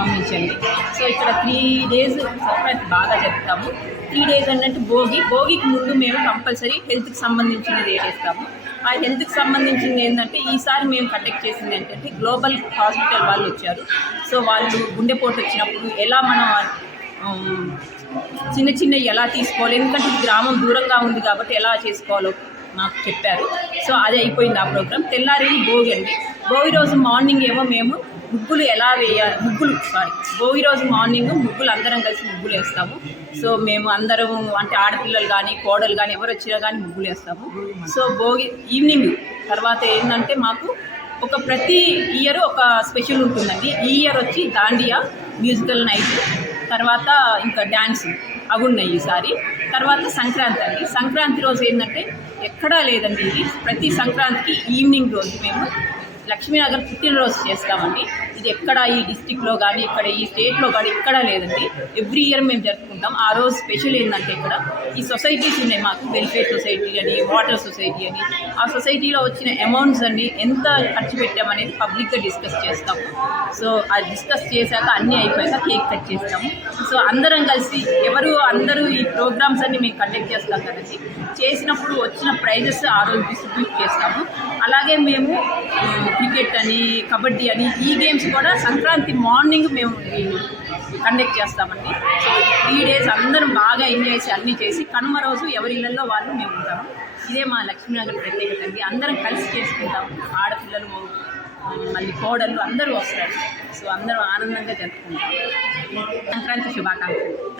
సంబంధించండి. So ఇక్కడ 3 days Sankranti బాగా జరుపుతాము. 3 days అంటే భోగికి ముందు మేము కంపల్సరీ హెల్త్కి సంబంధించినది వేసేస్తాము. ఆ హెల్త్కి సంబంధించింది ఏంటంటే ఈసారి మేము కండక్ట్ చేసింది ఏంటంటే గ్లోబల్ హాస్పిటల్ వాళ్ళు వచ్చారు. సో వాళ్ళు గుండెపోటు వచ్చినప్పుడు ఎలా మనం చిన్న ఎలా తీసుకోవాలి, ఎందుకంటే ఇది గ్రామం దూరంగా ఉంది కాబట్టి ఎలా చేసుకోవాలో నాకు చెప్పారు. సో అది అయిపోయింది ఆ ప్రోగ్రామ్. తెల్లారి భోగి అండి. భోగి రోజు మార్నింగ్ ఏమో మేము ముగ్గులు ఎలా వేయాలి, భోగి రోజు మార్నింగ్ ముగ్గులు అందరం కలిసి ముగ్గులు వేస్తాము. సో మేము అందరం అంటే ఆడపిల్లలు కానీ కోడలు కానీ ఎవరు వచ్చినా కానీ ముగ్గులు వేస్తాము. సో భోగి ఈవినింగ్ తర్వాత ఏంటంటే మాకు ప్రతి ఇయర్ ఒక స్పెషల్ ఉంటుందండి. ఈ ఇయర్ వచ్చి దాండియా మ్యూజికల్ నైట్, తర్వాత ఇంకా డ్యాన్స్ అవి ఉన్నాయి ఈసారి. తర్వాత సంక్రాంతి అండి. సంక్రాంతి రోజు ఏంటంటే ఎక్కడా లేదండి, ఇది ప్రతి సంక్రాంతికి ఈవినింగ్ రోజు మేము లక్ష్మీనగర్ పుట్టినరోజు చేస్తామండి. ఇది ఎక్కడ ఈ డిస్టిక్లో కానీ ఇక్కడ ఈ స్టేట్లో కానీ ఎక్కడా లేదండి. ఎవ్రీ ఇయర్ మేము జరుపుకుంటాం. ఆ రోజు స్పెషల్ ఏంటంటే ఇక్కడ ఈ సొసైటీస్ ఉన్నాయి మాకు, వెల్ఫేర్ సొసైటీ అని, వాటర్ సొసైటీ అని. ఆ సొసైటీలో వచ్చిన అమౌంట్స్ అన్ని ఎంత ఖర్చు పెట్టామనేది పబ్లిక్గా డిస్కస్ చేస్తాము. సో అది డిస్కస్ చేశాక అన్నీ అయిపోయాక కేక్ కట్ చేస్తాము. సో అందరం కలిసి అందరూ ఈ ప్రోగ్రామ్స్ అన్ని మేము కండక్ట్ చేస్తాం కదండి. చేసినప్పుడు వచ్చిన ప్రైజెస్ ఆ రోజు డిస్ట్రిబ్యూట్ చేస్తాము. అలాగే మేము క్రికెట్ అని, కబడ్డీ అని ఈ గేమ్స్ కూడా సంక్రాంతి మార్నింగ్ మేము కండక్ట్ చేస్తామండి. సో 3 days అందరం బాగా ఎంజాయ్ చేసి అన్నీ చేసి కనుమ రోజు ఎవరి ఇళ్ళల్లో వాళ్ళు మేము ఉంటాము. ఇదే మా లక్ష్మీనగర్ ప్రత్యేకత అండి. అందరం కలిసి చేసుకుంటాము. ఆడపిల్లలు మళ్ళీ కోడళ్ళు అందరూ వస్తారు. సో అందరూ ఆనందంగా జరుపుకుంటాం. సంక్రాంతి శుభాకాంక్షలు.